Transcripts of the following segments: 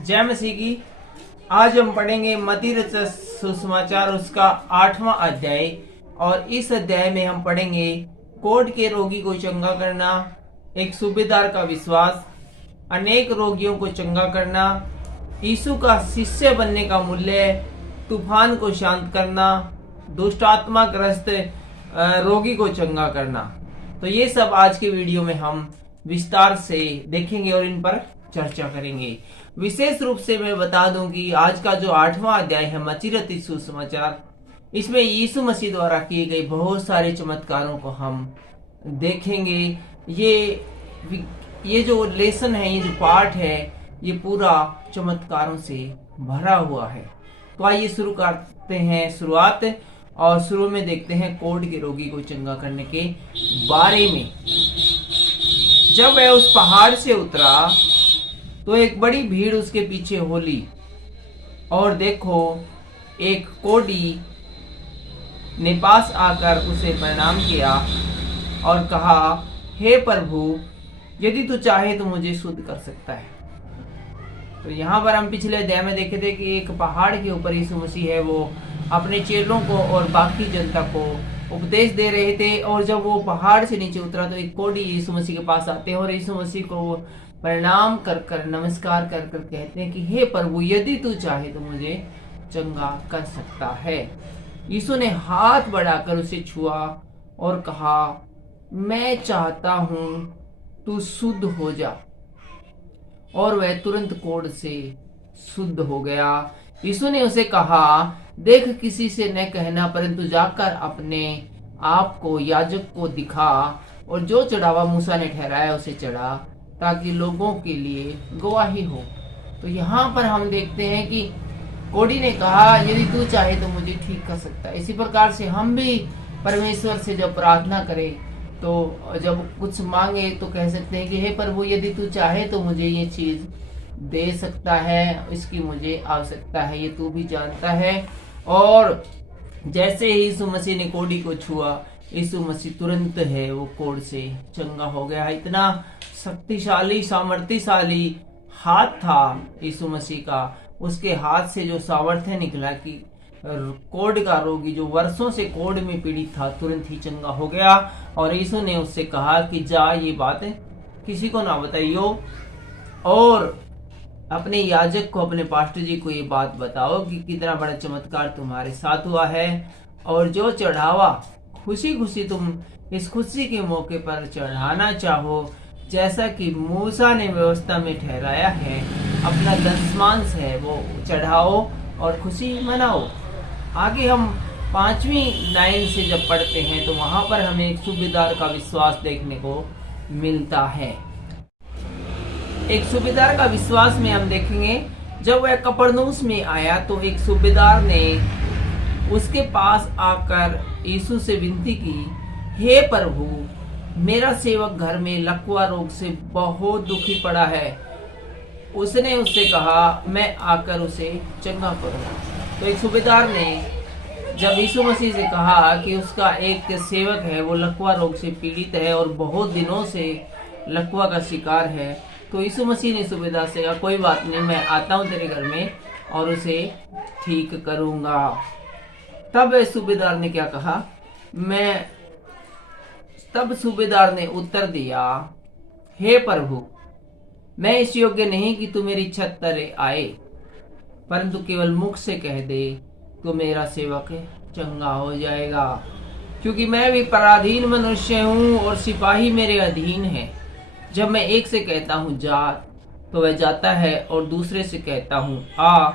जय मसीह की। आज हम पढ़ेंगे मत्ती रचित सुसमाचार उसका 8वां अध्याय। और इस अध्याय में हम पढ़ेंगे कोढ़ के रोगी को चंगा करना, एक सूबेदार का विश्वास, अनेक रोगियों को चंगा करना, यीशु का शिष्य बनने का मूल्य, तूफान को शांत करना, दुष्ट आत्मा ग्रस्त रोगी को चंगा करना। तो ये सब आज के वीडियो में हम विस्तार से देखेंगे और इन पर चर्चा करेंगे। विशेष रूप से मैं बता दूं कि आज का जो 8वां अध्याय है मत्ती रचित सुसमाचार, इसमें यीशु मसीह द्वारा किए गए बहुत सारे चमत्कारों को हम देखेंगे। ये जो लेसन है, ये जो पाठ है, ये पूरा चमत्कारों से भरा हुआ है। तो आइए शुरू करते हैं शुरुआत, और शुरू में देखते हैं कोढ़ के रोगी को चंगा करने के बारे में। जब वह उस पहाड़ से उतरा तो एक बड़ी भीड़ उसके पीछे हो ली, और देखो एक कोढ़ी ने पास आकर उसे प्रणाम किया और कहा, हे प्रभु, यदि तू चाहे तो मुझे शुद्ध कर सकता है। तो यहाँ पर हम पिछले अध्याय में देखे थे कि एक पहाड़ के ऊपर यीशु मसीह है, वो अपने चेलों को और बाकी जनता को उपदेश दे रहे थे। और जब वो पहाड़ से नीचे उतरा तो एक कोढ़ी यीशु मसीह के पास आते हैं और यीशु मसीह को प्रणाम कर कर नमस्कार कर कर कहते हैं कि हे प्रभु, यदि तू चाहे तो मुझे चंगा कर सकता है। यीशु ने हाथ बढ़ाकर उसे छुआ और कहा, मैं चाहता हूं तू शुद्ध हो जा। और वह तुरंत कोढ़ से शुद्ध हो गया। यीशु ने उसे कहा, देख, किसी से न कहना, परंतु जाकर अपने आप को याजक को दिखा और जो चढ़ावा मूसा ने ठहराया उसे चढ़ा, ताकि लोगों के लिए गवाही हो। तो यहाँ पर हम देखते हैं कि कोढ़ी ने कहा, यदि तू चाहे तो मुझे ठीक कर सकता है। इसी प्रकार से हम भी परमेश्वर से जब प्रार्थना करें, तो जब कुछ मांगे तो कह सकते हैं कि हे प्रभु, यदि तू चाहे तो मुझे ये चीज दे सकता है, इसकी मुझे आवश्यकता है, ये तू भी जानता है। और जैसे ही यीशु मसीह ने कोढ़ी को छुआ, यीशु मसीह तुरंत है वो कोढ़ से चंगा हो गया। इतना शक्तिशाली सामर्थ्यशाली हाथ था यीशु मसीह का। उसके हाथ से जो सामर्थ्य निकला कि कोढ़ का रोगी जो वर्षों से कोढ़ में पीड़ित था तुरंत ही चंगा हो गया। और यीशु ने उससे कहा कि जा, ये बात किसी को ना बताइयो, और अपने याजक को, अपने पास्टर जी को ये बात बताओ कि कितना बड़ा चमत्कार तुम्हारे साथ हुआ है। और जो चढ़ावा खुशी खुशी तुम इस खुशी के मौके पर चढ़ाना चाहो, जैसा कि मूसा ने व्यवस्था में ठहराया है, अपना दशमांश है वो चढ़ाओ और खुशी मनाओ। आगे हम 5वीं लाइन से जब पढ़ते हैं तो वहां पर हमें एक सूबेदार का विश्वास देखने को मिलता है। एक सूबेदार का विश्वास में हम देखेंगे, जब वह कफरनहूम में आया तो एक सूबेदार ने उसके पास आकर यीशु से विनती की, हे प्रभु, मेरा सेवक घर में लकवा रोग से बहुत दुखी पड़ा है। उसने उससे कहा, मैं आकर उसे चंगा करूंगा। तो एक सूबेदार ने जब यीशु मसीह से कहा कि उसका एक सेवक है, वो लकवा रोग से पीड़ित है और बहुत दिनों से लकवा का शिकार है, तो यीशु मसीह ने सूबेदार से कहा, कोई बात नहीं, मैं आता हूँ तेरे घर में और उसे ठीक करूंगा। तब सूबेदार ने क्या कहा, तब सूबेदार ने उत्तर दिया, हे प्रभु, मैं इस योग्य नहीं कि तू मेरी छत तले आए, परंतु केवल मुख से कह दे तो मेरा सेवक चंगा हो जाएगा। क्योंकि मैं भी पराधीन मनुष्य हूँ और सिपाही मेरे अधीन है। जब मैं एक से कहता हूँ जा, तो वह जाता है, और दूसरे से कहता हूँ आ,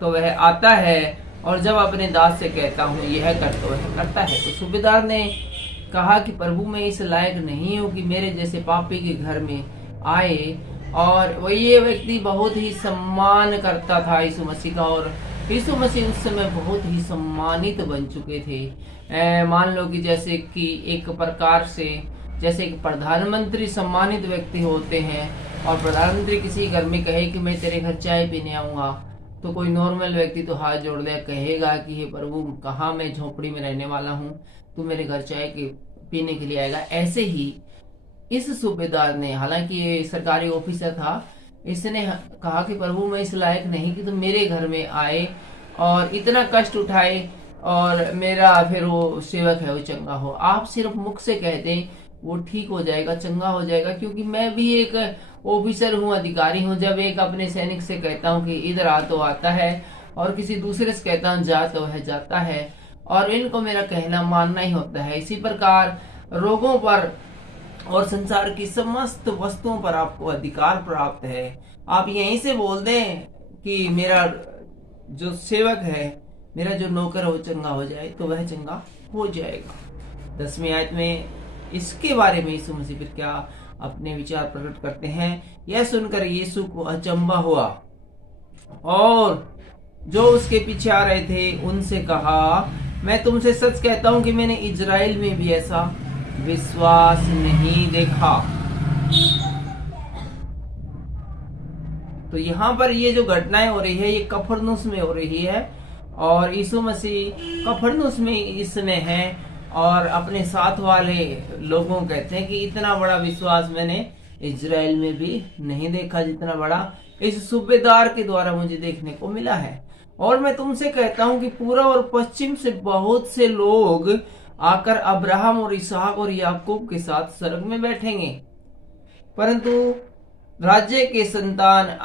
तो वह आता है, और जब अपने दास से कहता हूँ यह कर, तो वह करता है। तो सूबेदार ने कहा कि प्रभु, मैं इस लायक नहीं हूँ कि मेरे जैसे पापी के घर में आए। और वह ये व्यक्ति बहुत ही सम्मान करता था यीशु मसीह का, और यीशु मसीह उस समय बहुत ही सम्मानित बन चुके थे। मान लो कि जैसे कि एक प्रकार से जैसे कि प्रधानमंत्री सम्मानित व्यक्ति होते हैं, और प्रधानमंत्री किसी घर में कहे कि मैं तेरे घर चाय पीने आऊंगा, तो कोई नॉर्मल व्यक्ति तो हाथ जोड़ दे, कहेगा कि हे प्रभु, कहाँ मैं झोपड़ी में रहने वाला हूँ, तू मेरे घर चाय पीने के लिए आएगा। ऐसे ही इस सूबेदार ने, हालांकि ये सरकारी ऑफिसर था, इसने कहा कि प्रभु मैं इस लायक नहीं कि तुम मेरे घर में आए और इतना कष्ट उठाए और मेरा फिर वो सेवक है वो चंगा हो। आप सिर्फ मुख से कह दें वो ठीक हो जाएगा, चंगा हो जाएगा, क्योंकि मैं भी एक ऑफिसर हूँ, अधिकारी हूँ। जब एक अपने सैनिक से कहता हूँ कि इधर आ तो आता है, और किसी दूसरे से कहता हूँ जा तो वह जाता है, और इनको मेरा कहना मानना ही होता है। इसी प्रकार रोगों पर और संसार की समस्त वस्तुओं पर आपको अधिकार प्राप्त है। आप यहीं से बोल दें कि मेरा जो सेवक है, मेरा जो नौकर है वो चंगा हो जाए, तो वह चंगा हो जाएगा। 10वीं आयत में इसके बारे में यीशु मसीह फिर क्या अपने विचार प्रकट करते हैं। यह सुनकर यीशु को अचंभा हुआ और जो उसके पीछे आ रहे थे उनसे कहा, मैं तुमसे सच कहता हूं कि मैंने इजराइल में भी ऐसा विश्वास नहीं देखा। तो यहाँ पर ये जो घटनाएं हो रही है ये कफरनुस में हो रही है, और यीशु मसीह कफरनुस में इस समय है, और अपने साथ वाले लोगों कहते हैं कि इतना बड़ा विश्वास मैंने इजराइल में भी नहीं देखा जितना बड़ा इस सूबेदार के द्वारा मुझे देखने को मिला है। और मैं तुमसे कहता हूं कि पूर्व और पश्चिम से बहुत से लोग आकर अब्राहम और इसहाक और याकूब के साथ स्वर्ग में बैठेंगे, परंतु राज्य के संतान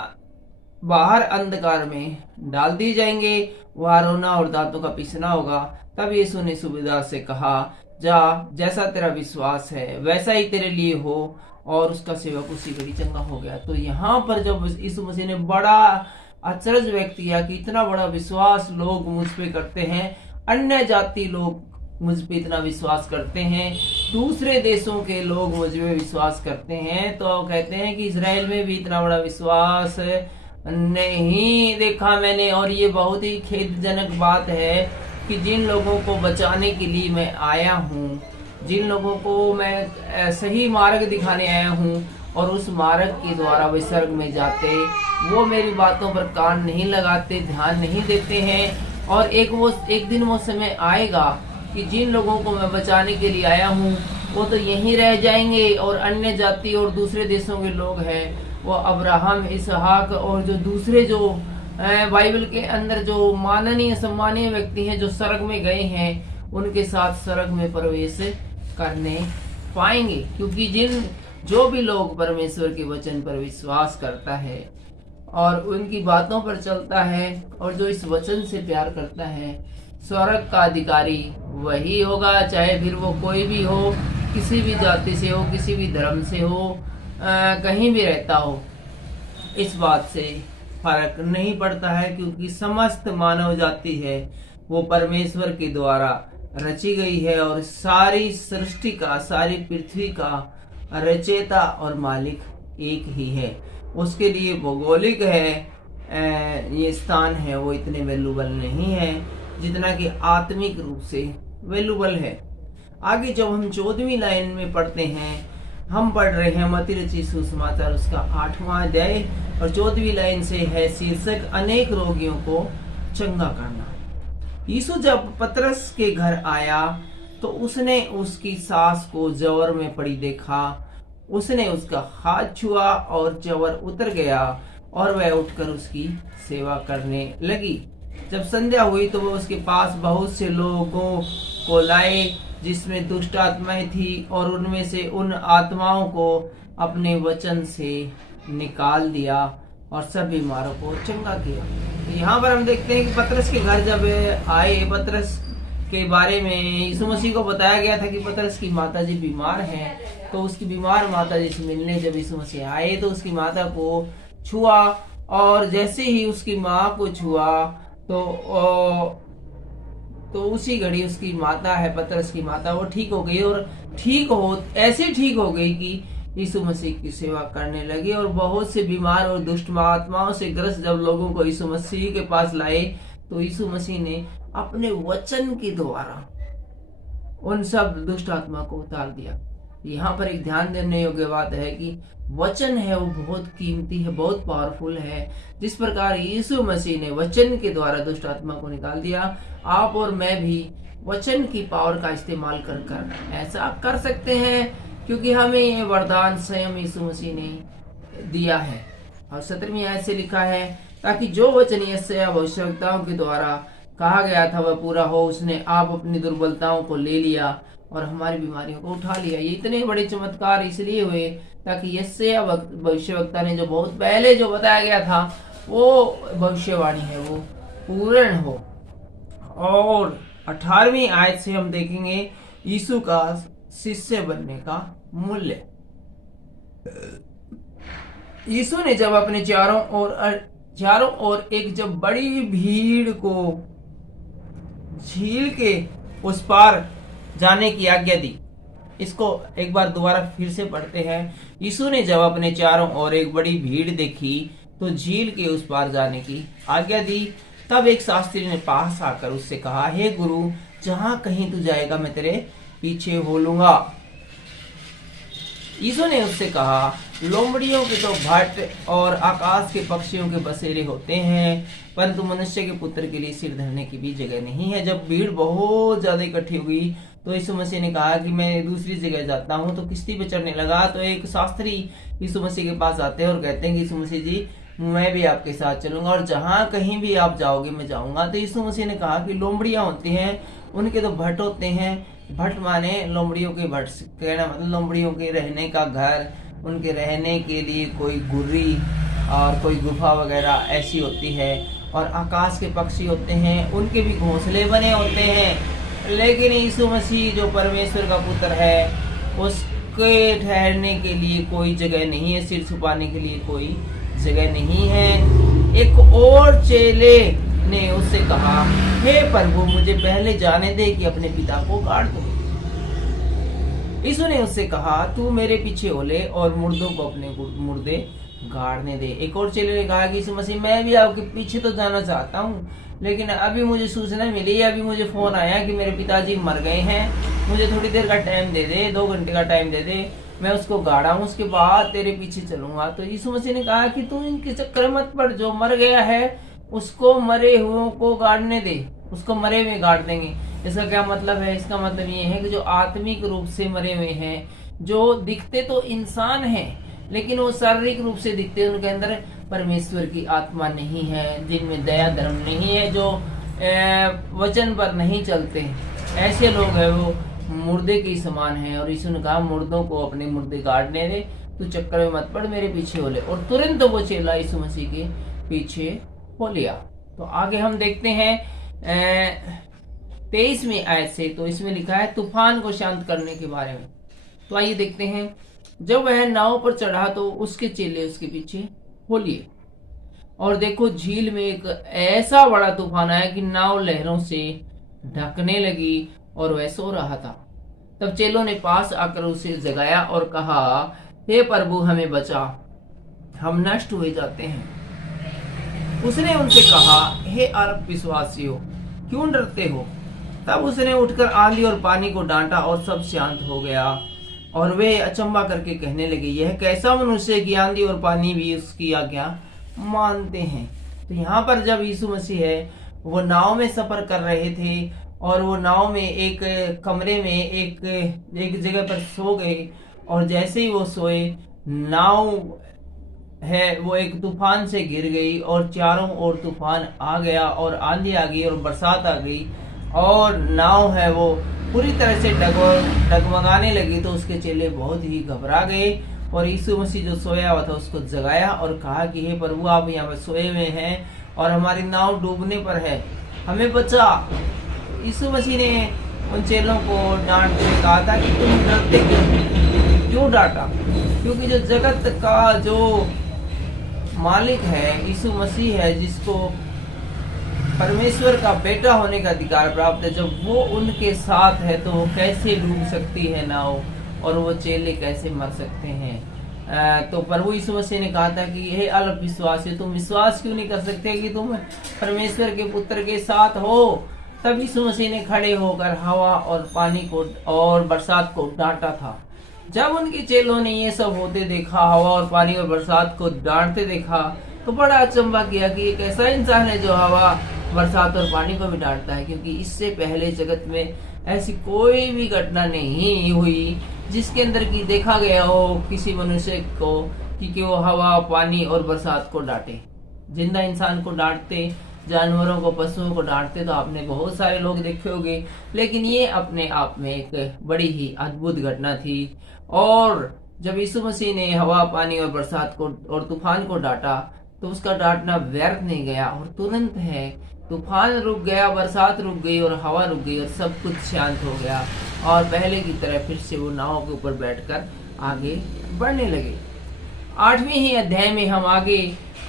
बाहर अंधकार में डाल दिए जाएंगे, वहां रोना और दांतों का पीसना होगा। तब यीशु ने सूबेदार से कहा, जा, जैसा तेरा विश्वास है वैसा ही तेरे लिए हो, और उसका सेवक उसी घड़ी चंगा हो गया। तो यहाँ पर जब यीशु मसीह ने बड़ा अचरज व्यक्त किया कि इतना बड़ा विश्वास लोग मुझ पे करते हैं, अन्य जाति लोग मुझ पे इतना विश्वास करते हैं, दूसरे देशों के लोग मुझ पे विश्वास करते हैं, तो कहते हैं कि इजराइल में भी इतना बड़ा विश्वास नहीं देखा मैंने। और ये बहुत ही खेदजनक बात है कि जिन लोगों को बचाने के लिए मैं आया हूँ, जिन लोगों को मैं सही मार्ग दिखाने आया हूँ, और उस मार्ग के द्वारा वे स्वर्ग में जाते, वो मेरी बातों पर कान नहीं लगाते, ध्यान नहीं देते हैं। और एक दिन वो समय आएगा कि जिन लोगों को मैं बचाने के लिए आया हूँ वो तो यहीं रह जाएंगे, और अन्य जाति और दूसरे देशों के लोग हैं वो अब्राहम, इसहाक और जो दूसरे जो बाइबल के अंदर जो माननीय सम्मानीय व्यक्ति हैं जो स्वर्ग में गए हैं, उनके साथ स्वर्ग में प्रवेश करने पाएंगे। क्योंकि जो भी लोग परमेश्वर के वचन पर विश्वास करता है और उनकी बातों पर चलता है, और जो इस वचन से प्यार करता है, स्वर्ग का अधिकारी वही होगा, चाहे फिर वो कोई भी हो, किसी भी जाति से हो, किसी भी धर्म से हो, कहीं भी रहता हो। इस बात से फर्क नहीं पड़ता है, क्योंकि समस्त मानव जाति है वो परमेश्वर के द्वारा रची गई है, और सारी सृष्टि का, सारी पृथ्वी का रचयिता और मालिक एक ही है। उसके लिए भौगोलिक है ये स्थान है वो इतने वैल्यूबल नहीं है जितना कि आत्मिक रूप से वैल्यूबल है। आगे जब हम 14वीं लाइन में पढ़ते हैं, हम पढ़ रहे हैं मत्ती रचित सुसमाचार उसका 8वां अध्याय, और 14वीं लाइन से है शीर्षक अनेक रोगियों को चंगा करना। यीशु जब पतरस के घर आया तो उसने उसकी सास को जवर में पड़ी देखा। उसने उसका हाथ छुआ और जवर उतर गया, और वह उठकर उसकी सेवा करने लगी। जब संध्या हुई तो वह उसके पास बहुत से लोगों को लाए जिसमें दुष्ट आत्माएं थी, और उनमें से उन आत्माओं को अपने वचन से निकाल दिया और सब बीमारों को चंगा किया। तो यहाँ पर हम देखते हैं कि पतरस के घर जब आए, पतरस के बारे में यीशु मसीह को बताया गया था कि पतरस की माताजी बीमार हैं, तो उसकी बीमार माताजी से मिलने जब यीशु मसीह आए तो उसकी माता को छुआ, और जैसे ही उसकी माँ को छुआ तो उसी घड़ी उसकी माता है, पतरस की माता, वो ठीक हो गई, और ऐसे ठीक हो गई कि यीशु मसीह की सेवा करने लगी। और बहुत से बीमार और दुष्ट आत्माओं से ग्रस्त जब लोगों को यीशु मसीह के पास लाए तो यीशु मसीह ने अपने वचन के द्वारा उन सब दुष्ट आत्मा को उतार दिया। यहाँ पर एक ध्यान देने योग्य बात है कि वचन है वो बहुत कीमती है, बहुत पावरफुल है। जिस प्रकार यीशु मसीह ने वचन के द्वारा दुष्ट आत्मा को निकाल दिया, आप और मैं भी वचन की पावर का इस्तेमाल कर ऐसा कर सकते हैं, क्योंकि हमें ये वरदान स्वयं यीशु मसीह ने दिया है। और 17वीं आयत से लिखा है, ताकि जो वचन यशायाह भविष्यवक्ताओं के द्वारा कहा गया था वह पूरा हो। उसने आप अपनी दुर्बलताओं को ले लिया और हमारी बीमारियों को उठा लिया। ये इतने बड़े चमत्कार इसलिए हुए ताकि यशायाह भविष्यवक्ता ने जो बहुत पहले जो बताया गया था वो भविष्यवाणी है वो पूर्ण हो। और 18वीं आयत से हम देखेंगे यीशु का शिष्य बनने का मूल्य। यीशु ने जब अपने चारों ओर एक जब बड़ी भीड़ को झील के उस पार जाने की आज्ञा दी। इसको एक बार दोबारा फिर से पढ़ते हैं। यीशु ने जब अपने चारों ओर एक बड़ी भीड़ देखी तो झील के उस पार जाने की आज्ञा दी। तब एक शास्त्री ने पास आकर उससे कहा, हे गुरु, जहां कहीं तू जाएगा मैं तेरे पीछे हो लूंगा। यीशु ने उससे कहा, लोमड़ियों के तो भट्ट और आकाश के पक्षियों के बसेरे होते हैं, परंतु मनुष्य के पुत्र के लिए सिर धरने की भी जगह नहीं है। जब भीड़ बहुत ज्यादा इकट्ठी हुई तो यीशु मसीह ने कहा कि मैं दूसरी जगह जाता हूँ। तो किश्ती पे चढ़ने लगा तो एक शास्त्री यीशु मसीह के पास आते हैं और कहते हैं कि यीशु मसीह जी, मैं भी आपके साथ चलूंगा और जहां कहीं भी आप जाओगे मैं जाऊंगा। तो यीशु मसीह ने कहा कि लोमड़ियां होती हैं, उनके तो भट्ट होते हैं। भट्ट माने लोमड़ियों के भट्ट, कहना मतलब लोमड़ियों के रहने का घर, उनके रहने के लिए कोई गुर्री और कोई गुफा वगैरह ऐसी होती है। और आकाश के पक्षी होते हैं, उनके भी घोंसले बने होते हैं। लेकिन यीशु मसीह जो परमेश्वर का पुत्र है, उसके ठहरने के लिए कोई जगह नहीं है, सिर छुपाने के लिए कोई जगह नहीं है। एक और चेले ने उससे कहा, हे प्रभु, मुझे पहले जाने दे कि अपने पिता को गाड़ दो। यीशु ने उससे कहा, तू मेरे पीछे हो ले और मुर्दों को अपने मुर्दे गाड़ने दे। एक और चेले ने कहा कि यीशु मसीह, मैं भी आपके पीछे तो जाना चाहता हूँ, लेकिन अभी मुझे सूचना मिली, अभी मुझे फोन आया कि मेरे पिताजी मर गए हैं, मुझे थोड़ी देर का टाइम दे दे, 2 घंटे का टाइम दे दे, मैं उसको गाड़ा हूँ, उसके बाद तेरे पीछे चलूंगा। तो यीशु मसीह ने कहा कि तू इनके चक्कर मत पड़, जो मर गया है उसको मरे हुओं को गाड़ने दे, उसको मरे हुए गाड़ देंगे। इसका क्या मतलब है? इसका मतलब ये है कि जो आत्मिक रूप से मरे हुए हैं, जो दिखते तो इंसान हैं लेकिन वो शारीरिक रूप से दिखते हैं, उनके अंदर परमेश्वर की आत्मा नहीं है, जिनमें दया धर्म नहीं है, जो वचन पर नहीं चलते, ऐसे लोग हैं वो मुर्दे के समान है। और यीशु ने कहा, मुर्दों को अपने मुर्दे गाड़ने दे, तू चक्कर में मत पड़, मेरे पीछे हो ले। और तुरंत वो चेला यीशु मसीह के पीछे हो लिया। तो आगे हम देखते हैं 23वीं आयत से। तो इसमें लिखा है तूफान को शांत करने के बारे में। तो आइए देखते हैं। जब वह नाव पर चढ़ा तो उसके चेले उसके पीछे हो लिए। और देखो, झील में एक ऐसा बड़ा तूफान आया कि नाव लहरों से ढकने लगी और वह सो रहा था। तब चेलों ने पास आकर उसे जगाया और कहा, हे प्रभु, हमें बचा, हम नष्ट हुए जाते हैं। उसने उनसे कहा, हे अल्प विश्वासियों, क्यों डरते हो? तब उसने उठकर आंधी और पानी को डांटा और सब शांत हो गया। और वे अचंभा करके कहने लगे, यह कैसा मनुष्य कि आंधी और पानी भी उसकी आज्ञा मानते हैं। तो यहाँ पर जब यीशु मसीह है वो नाव में सफर कर रहे थे और वो नाव में एक कमरे में एक जगह पर सो गए। और जैसे ही वो सोए, नाव है वो एक तूफान से गिर गई और चारों ओर तूफान आ गया और आंधी आ गई और बरसात आ गई और नाव है वो पूरी तरह से डगमगाने लगी। तो उसके चेले बहुत ही घबरा गए और यीशु मसीह जो सोया हुआ था उसको जगाया और कहा कि हे प्रभु, आप यहाँ पर सोए हुए हैं और हमारी नाव डूबने पर है, हमें बचा। यीशु मसीह ने उन चेलों को डांट के कहा था कि तुम डरते क्यों डांटा? क्योंकि जो जगत का जो मालिक है यीशु मसीह है, जिसको परमेश्वर का बेटा होने का अधिकार प्राप्त है, जब वो उनके साथ है तो वो कैसे डूब सकती है नाव और वो चेले कैसे मर सकते हैं। तो प्रभु यीशु मसीह ने कहा था कि हे अल्प विश्वासी, तुम विश्वास क्यों नहीं कर सकते कि तुम परमेश्वर के पुत्र के साथ हो? तब यीशु मसीह ने खड़े होकर हवा और पानी को और बरसात को डांटा था। जब उनके चेलों ने ये सब होते देखा, हवा और पानी और बरसात को डांटते देखा, तो बड़ा अचंभा किया कि एक ऐसा इंसान है जो हवा, बरसात और पानी को भी डांटता है, क्योंकि इससे पहले जगत में ऐसी कोई भी घटना नहीं हुई जिसके अंदर की देखा गया हो किसी मनुष्य को कि वो हवा, पानी और बरसात को डांटे। जिंदा इंसान को डांटते, जानवरों को, पशुओं को डांटते तो आपने बहुत सारे लोग देखे होंगे, लेकिन ये अपने आप में एक बड़ी ही अद्भुत घटना थी। और जब यीशु मसीह ने हवा, पानी और बरसात को और तूफान को डांटा तो उसका डांटना व्यर्थ नहीं गया और तुरंत है तूफान रुक गया, बरसात रुक गई और हवा रुक गई और सब कुछ शांत हो गया और पहले की तरह फिर से वो नाव के ऊपर बैठकर आगे बढ़ने लगे। 8वें ही अध्याय में हम आगे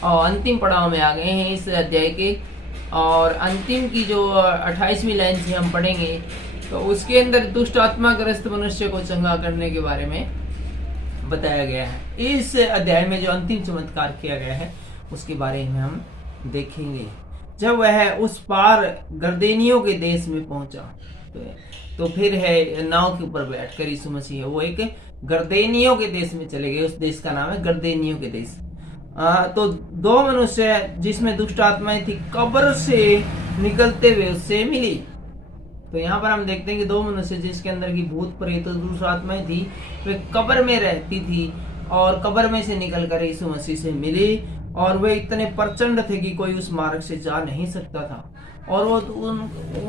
और अंतिम पड़ाव में आ गए हैं इस अध्याय के, और अंतिम की जो 28वीं लाइन से हम पढ़ेंगे तो उसके अंदर दुष्ट आत्मा ग्रस्त मनुष्य को चंगा करने के बारे में बताया गया है। इस अध्याय में जो अंतिम चमत्कार किया गया है उसके बारे में हम देखेंगे। जब वह उस पार गर्देनियों के देश में पहुंचा तो फिर है नाव के ऊपर बैठकर यीशु मसीह वो एक गर्देनियों के देश में चले गए। उस देश का नाम है गर्देनियों के देश। तो दो मनुष्य जिसमें दुष्ट आत्माएं थी कब्र से निकलते हुए उससे मिली। तो यहाँ पर हम देखते हैं कि दो मनुष्य जिसके अंदर की भूत प्रेत और दुष्ट आत्माएं थी वे कब्र में रहती थी और कब्र में से निकलकर यीशु मसीह से मिली और वे इतने प्रचंड थे कि कोई उस मार्ग से जा नहीं सकता था। और वो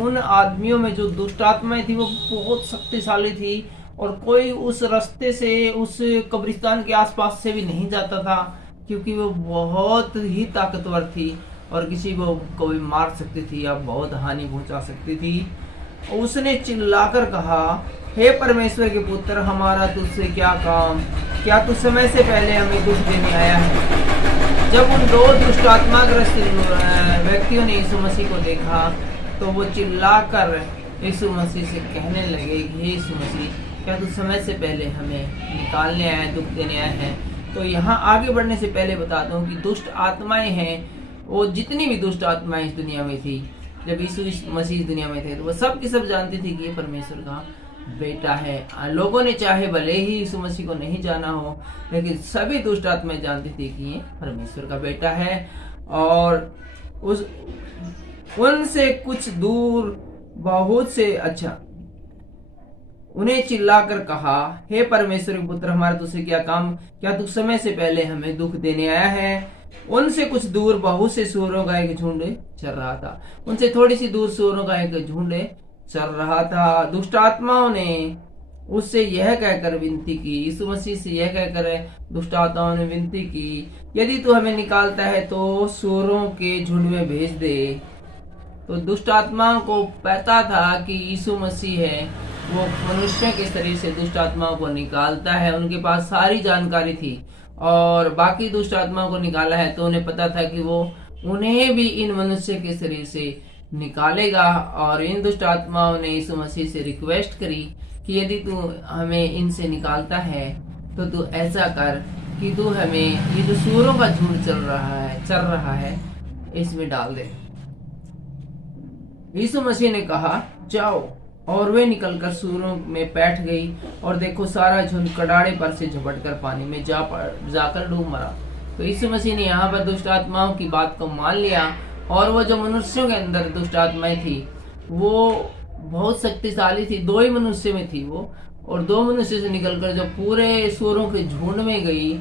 उन आदमियों में जो दुष्ट आत्माएं थी वो बहुत शक्तिशाली थी और कोई उस रास्ते से, उस कब्रिस्तान के आसपास से भी नहीं जाता था क्योंकि वो बहुत ही ताकतवर थी और किसी को भी मार सकती थी या बहुत हानि पहुंचा सकती थी। उसने चिल्लाकर कहा, हे परमेश्वर के पुत्र, हमारा तुझसे क्या काम? क्या तू समय से पहले हमें दुख देने आया है? जब उन दो दुष्ट आत्माग्रस्त व्यक्तियों ने यीशु मसीह को देखा तो वो चिल्लाकर यीशु मसीह से कहने लगे, हे यीशु मसीह, क्या तू समय से पहले हमें निकालने आया है, दुख देने आया है? तो यहाँ आगे बढ़ने से पहले बता दूं कि दुष्ट आत्माएं हैं, वो जितनी भी दुष्ट आत्माएं इस दुनिया में थी, जब यीशु मसीह दुनिया में थे तो वो सब की सब जानती थी कि ये परमेश्वर का बेटा है। लोगों ने चाहे भले ही यीशु मसीह को नहीं जाना हो, लेकिन सभी दुष्ट आत्माएं जानती थी कि ये परमेश्वर का बेटा है। और उनसे कुछ दूर बहुत से उन्हें चिल्लाकर कहा, हे परमेश्वर के पुत्र, हमारा तुझसे क्या काम? क्या तू समय से पहले हमें दुख देने आया है? उनसे कुछ दूर बहुत से सूअरों का एक झुंड चल रहा था। उनसे थोड़ी सी दूर सूअरों का एक झुंड चल रहा था। दुष्ट आत्माओं ने उससे यह कहकर विनती की, यीशु मसीह से यह कहकर दुष्ट आत्माओं ने विनती की, यदि तू हमें निकालता है तो सूअरों के झुंड में भेज दे। तो दुष्ट आत्माओं को पता था कि यीशु मसीह है, वो मनुष्य के शरीर से दुष्ट आत्माओं को निकालता है। उनके पास सारी जानकारी थी और बाकी दुष्ट आत्माओं को निकाला है तो उन्हें पता था कि वो उन्हें भी इन मनुष्य के शरीर से निकालेगा। और इन दुष्ट आत्माओं ने यीशु मसीह से रिक्वेस्ट करी कि यदि तू हमें इनसे निकालता है तो तू ऐसा कर कि तू हमें ये जो सूअरों का झुंड चल रहा है इसमें डाल दे। यीशु मसीह ने कहा, जाओ। और वे निकलकर सूअरों में बैठ गई और देखो सारा झुंड कड़ाड़े पर से झपटकर पानी में जाकर डूब मरा। तो यीशु मसीह ने यहाँ पर दुष्ट आत्माओं की बात को मान लिया और वो जो मनुष्यों के अंदर दुष्ट आत्माएं थी वो बहुत शक्तिशाली थी। दो ही मनुष्य में थी वो, और दो मनुष्य से निकलकर जो पूरे सूअरों के झुंड में गई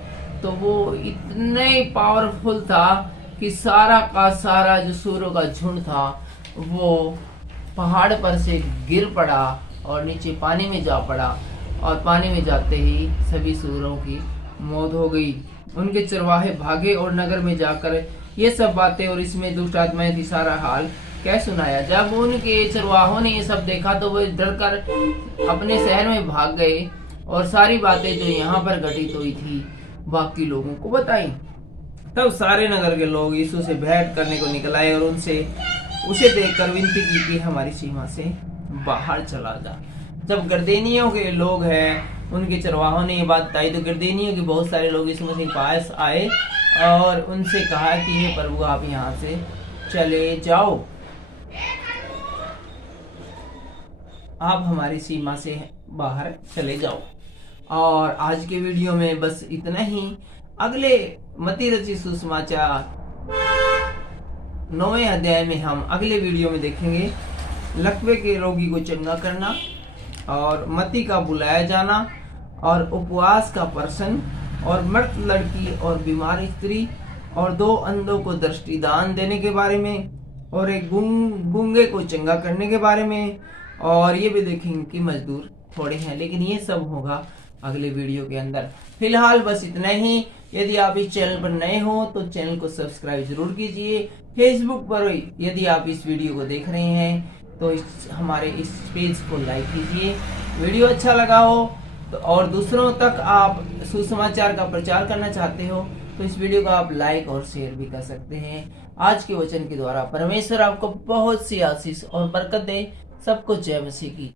तो वो इतने पावरफुल था कि सारा का सारा जो सूअरों का झुंड था वो पहाड़ पर से गिर पड़ा और नीचे पानी में जा पड़ा और पानी में जाते ही सभी सूअरों की मौत हो गई। उनके चरवाहे भागे और नगर में जाकर ये सब बातें और इसमें दुष्ट आत्माएं थी सारा हाल कह सुनाया। जब उनके चरवाहों ने ये सब देखा तो वे डरकर अपने शहर में भाग गए और सारी बातें जो यहाँ पर घटित हुई थी बाकी लोगों को बताई। तब सारे नगर के लोग यीशु से भेंट करने को निकल आए और उसे देखकर विनती की कि हमारी सीमा से बाहर चला जा। जब गर्देनियों के लोग हैं उनके चरवाहों ने ये बात बताई तो गर्देनियों के बहुत सारे लोग यीशु मसीह के पास आए और उनसे कहा कि हे प्रभु, आप यहाँ से चले जाओ, आप हमारी सीमा से बाहर चले जाओ। और आज के वीडियो में बस इतना ही। अगले मत्ती रचित सुसमाचार 9वें अध्याय में हम अगले वीडियो में देखेंगे लकवे के रोगी को चंगा करना और मत्ती का बुलाया जाना और उपवास का प्रश्न और मृत लड़की और बीमार स्त्री और 2 अंधों को दृष्टिदान देने के बारे में और एक गूंगे को चंगा करने के बारे में। और ये भी देखेंगे कि मजदूर थोड़े हैं, लेकिन ये सब होगा अगले वीडियो के अंदर। फिलहाल बस इतना ही। यदि आप इस चैनल पर नए हो तो चैनल को सब्सक्राइब जरूर कीजिए। फेसबुक पर यदि आप इस वीडियो को देख रहे हैं तो हमारे इस पेज को लाइक कीजिए। वीडियो अच्छा लगा हो तो और दूसरों तक आप सुसमाचार का प्रचार करना चाहते हो तो इस वीडियो को आप लाइक और शेयर भी कर सकते हैं। आज के वचन के द्वारा परमेश्वर आपको बहुत सी आशीष और बरकत दे। सबको जय मसीह की।